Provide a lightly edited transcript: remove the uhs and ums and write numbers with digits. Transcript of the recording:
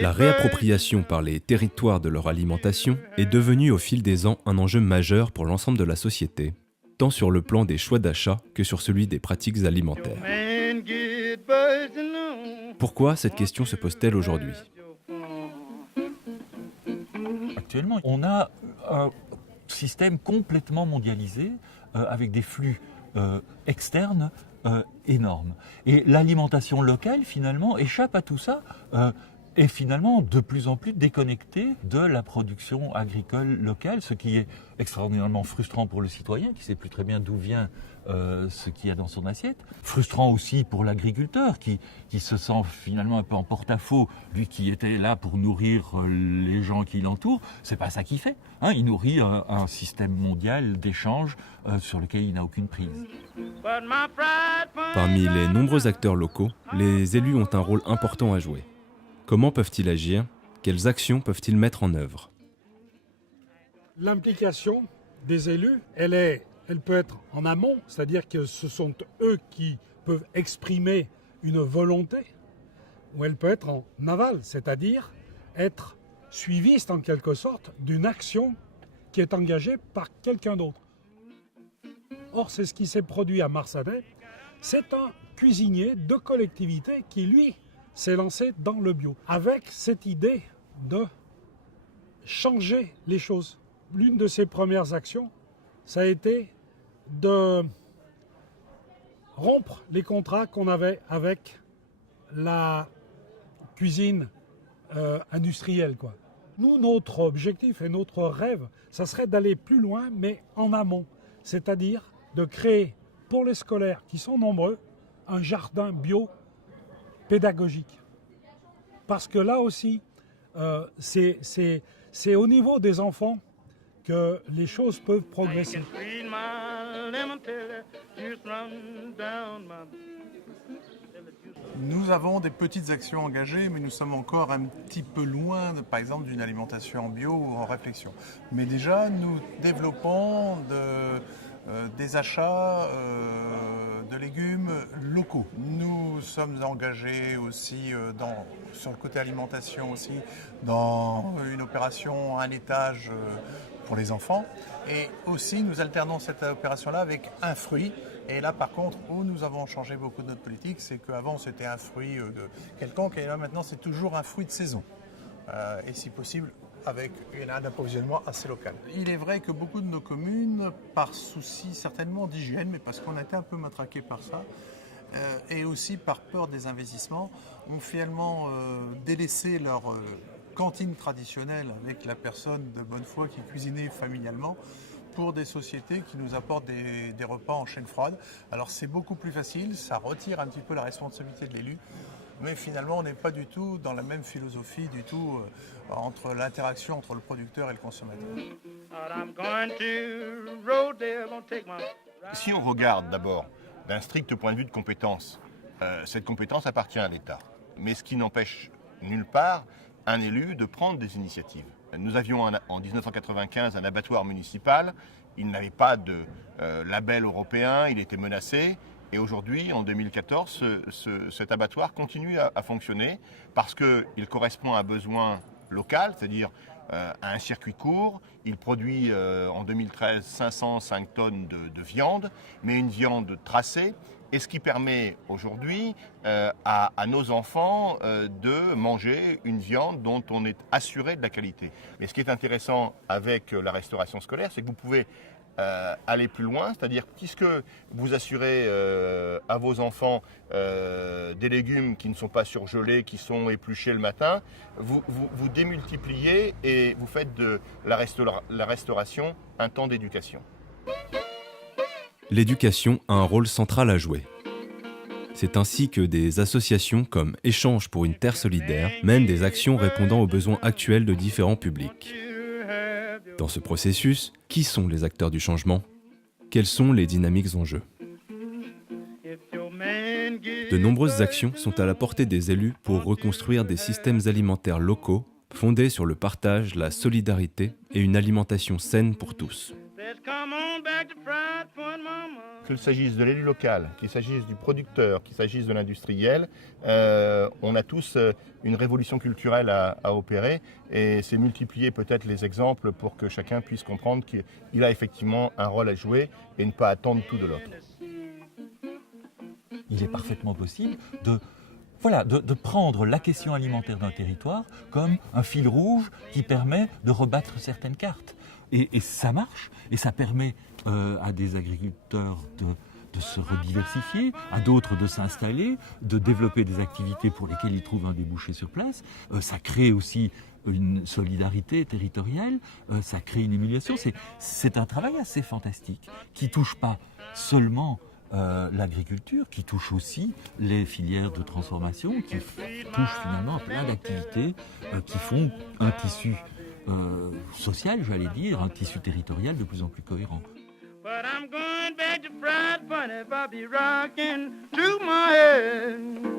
La réappropriation par les territoires de leur alimentation est devenue au fil des ans un enjeu majeur pour l'ensemble de la société, tant sur le plan des choix d'achat que sur celui des pratiques alimentaires. Pourquoi cette question se pose-t-elle aujourd'hui ? Actuellement, on a un système complètement mondialisé avec des flux externes énormes. Et l'alimentation locale, finalement, échappe à tout ça et finalement de plus en plus déconnectée de la production agricole locale, ce qui est extraordinairement frustrant pour le citoyen qui ne sait plus très bien d'où vient ce qu'il y a dans son assiette. Frustrant aussi pour l'agriculteur qui se sent finalement un peu en porte-à-faux, lui qui était là pour nourrir les gens qui l'entourent. C'est pas ça qu'il fait. Hein. Il nourrit un système mondial d'échange sur lequel il n'a aucune prise. Parmi les nombreux acteurs locaux, les élus ont un rôle important à jouer. Comment peuvent-ils agir ? Quelles actions peuvent-ils mettre en œuvre ? L'implication des élus, elle peut être en amont, c'est-à-dire que ce sont eux qui peuvent exprimer une volonté, ou elle peut être en aval, c'est-à-dire être suiviste en quelque sorte d'une action qui est engagée par quelqu'un d'autre. Or, c'est ce qui s'est produit à Marsanet. C'est un cuisinier de collectivité qui, lui, s'est lancé dans le bio, avec cette idée de changer les choses. L'une de ses premières actions, ça a été de rompre les contrats qu'on avait avec la cuisine industrielle, quoi. Nous, notre objectif et notre rêve, ça serait d'aller plus loin, mais en amont. C'est-à-dire de créer, pour les scolaires qui sont nombreux, un jardin bio pédagogique. Parce que là aussi, c'est au niveau des enfants que les choses peuvent progresser. Nous avons des petites actions engagées, mais nous sommes encore un petit peu loin, par exemple, d'une alimentation en bio ou en réflexion. Mais déjà, nous développons des achats de légumes locaux. Nous sommes engagés aussi sur le côté alimentation aussi dans une opération un étage pour les enfants. Et aussi, nous alternons cette opération-là avec un fruit. Et là, par contre, où nous avons changé beaucoup de notre politique, c'est qu'avant, c'était un fruit quelconque, et là, maintenant, c'est toujours un fruit de saison. Et si possible, avec un approvisionnement assez local. Il est vrai que beaucoup de nos communes, par souci certainement d'hygiène, mais parce qu'on a été un peu matraqués par ça, et aussi par peur des investissements, ont finalement délaissé leur cantine traditionnelle avec la personne de bonne foi qui cuisinait familialement pour des sociétés qui nous apportent des repas en chaîne froide. Alors c'est beaucoup plus facile, ça retire un petit peu la responsabilité de l'élu, mais finalement on n'est pas du tout dans la même philosophie du tout entre l'interaction entre le producteur et le consommateur. Si on regarde d'abord d'un strict point de vue de compétence, cette compétence appartient à l'État. Mais ce qui n'empêche nulle part un élu de prendre des initiatives. Nous avions en 1995 un abattoir municipal, il n'avait pas de label européen, il était menacé. Et aujourd'hui, en 2014, cet abattoir continue à fonctionner parce qu'il correspond à un besoin local, c'est-à-dire à un circuit court. Il produit en 2013 505 tonnes de viande, mais une viande tracée. Et ce qui permet aujourd'hui à nos enfants de manger une viande dont on est assuré de la qualité. Et ce qui est intéressant avec la restauration scolaire, c'est que vous pouvez aller plus loin, c'est-à-dire puisque vous assurez à vos enfants des légumes qui ne sont pas surgelés, qui sont épluchés le matin, vous démultipliez et vous faites de la restauration un temps d'éducation. L'éducation a un rôle central à jouer. C'est ainsi que des associations comme Échange pour une terre solidaire mènent des actions répondant aux besoins actuels de différents publics. Dans ce processus, qui sont les acteurs du changement ? Quelles sont les dynamiques en jeu ? De nombreuses actions sont à la portée des élus pour reconstruire des systèmes alimentaires locaux fondés sur le partage, la solidarité et une alimentation saine pour tous. Qu'il s'agisse de l'élu local, qu'il s'agisse du producteur, qu'il s'agisse de l'industriel, on a tous une révolution culturelle à opérer et c'est multiplier peut-être les exemples pour que chacun puisse comprendre qu'il a effectivement un rôle à jouer et ne pas attendre tout de l'autre. Il est parfaitement possible de prendre la question alimentaire d'un territoire comme un fil rouge qui permet de rebattre certaines cartes. Et ça marche, et ça permet à des agriculteurs de se rediversifier, à d'autres de s'installer, de développer des activités pour lesquelles ils trouvent un débouché sur place. Ça crée aussi une solidarité territoriale, ça crée une émulation. C'est un travail assez fantastique qui touche pas seulement l'agriculture, qui touche aussi les filières de transformation, qui touche finalement à plein d'activités qui font un tissu social, j'allais dire, un tissu territorial de plus en plus cohérent. But I'm going back to fried bunny, Bobby rockin' through my head.